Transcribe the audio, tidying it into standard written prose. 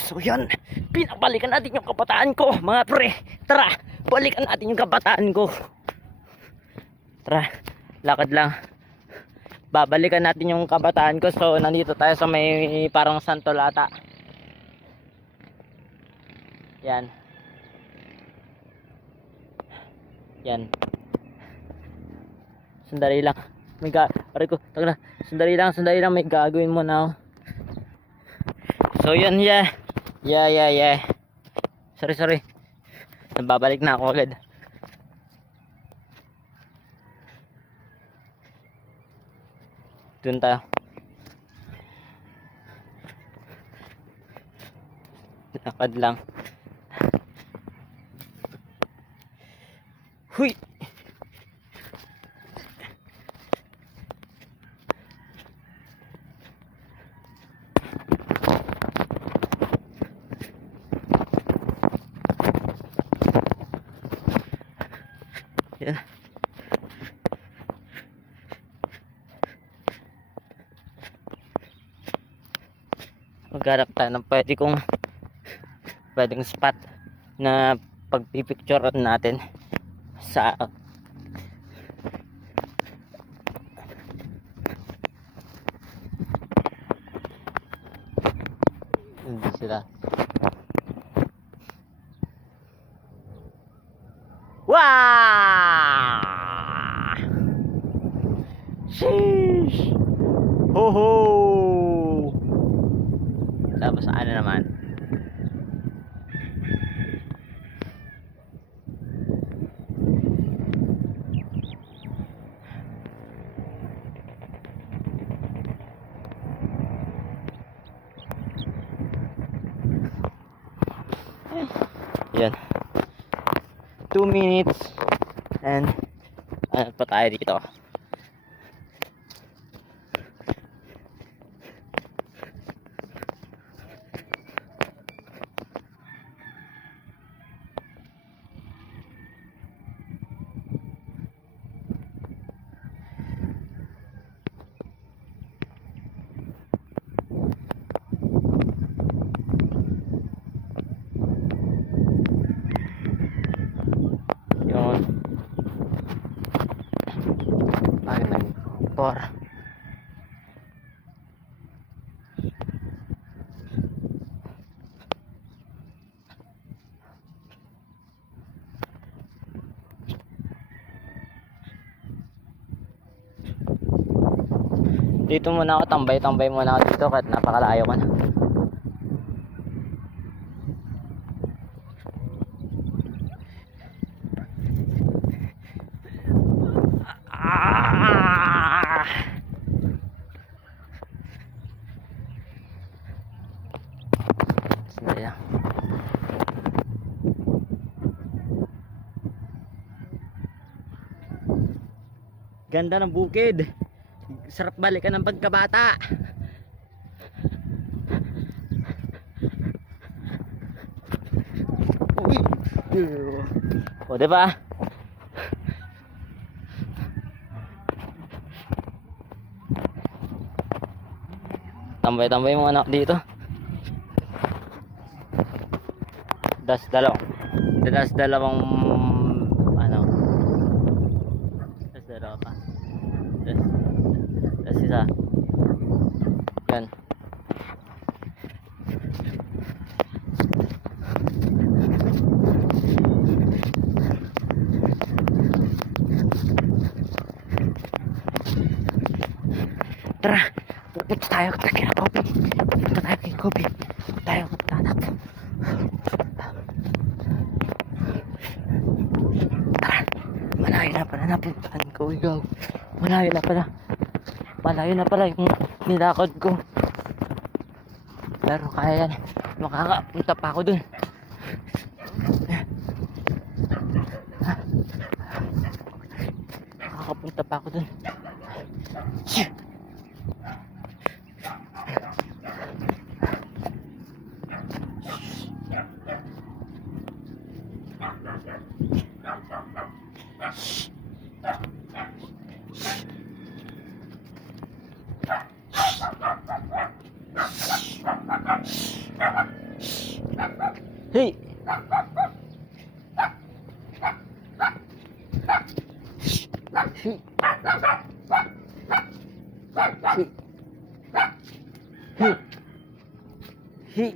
So yan, pinabalikan natin yung kabataan ko mga pre. Tara, balikan natin yung kabataan ko. Tara, lakad lang. Babalikan natin yung kabataan ko. So nandito tayo sa may parang Santolata. Yan. Yan. Sandali lang. May sandali lang, may gagawin mo na. So yun, yeah. Sorry. Nababalik na ako agad. Doon tayo. Lakad lang. Huy! Yan. Maghanap tayo ng pwedeng spot na pagpipicturean natin sa hindi sila. Wow! Sheesh! Ho ho! Tapos ano naman? Yan. 2 minutes and ano pa tayo dito? Por dito muna ako, tambay muna ako dito kahit napakalayo ko na. Ganda ng bukid. Sarap balikan ng pagkabata. Uy. O, diba? Tambay mo anak dito. Dalawang ano. Dalawa pa. Isa. Yan. Tara, pupunta tayo kay Kobe. Tayo magtatap. Tara, malayo na pala napuntahan ko. Malayo na pala yung nilakad ko. Pero kaya yan. Makakapunta pa ako dun. Makakapunta pa ako dun. Shh. Hey! Hey! Hey! Hey! Hey!